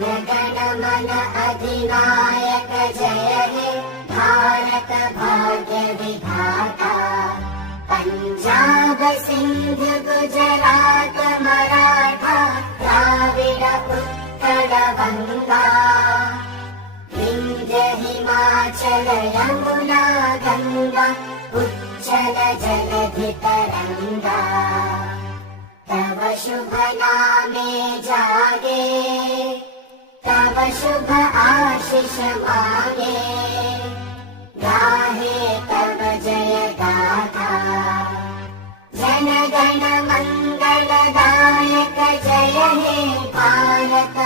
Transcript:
गण मन अधिनायक जय हे भारत भाग्य विधाता। पंजाब सिंध गुजरात मराठा द्राविड उत्कल गंगा विंध्य हिमाचल यमुना गंगा उज्जल जलधि तरंगा। तव शुभ नामे जागे तव शुभ आशीष मांगे गाहे तव जय गाथा। जन गण मंगलदायक जय हे भारत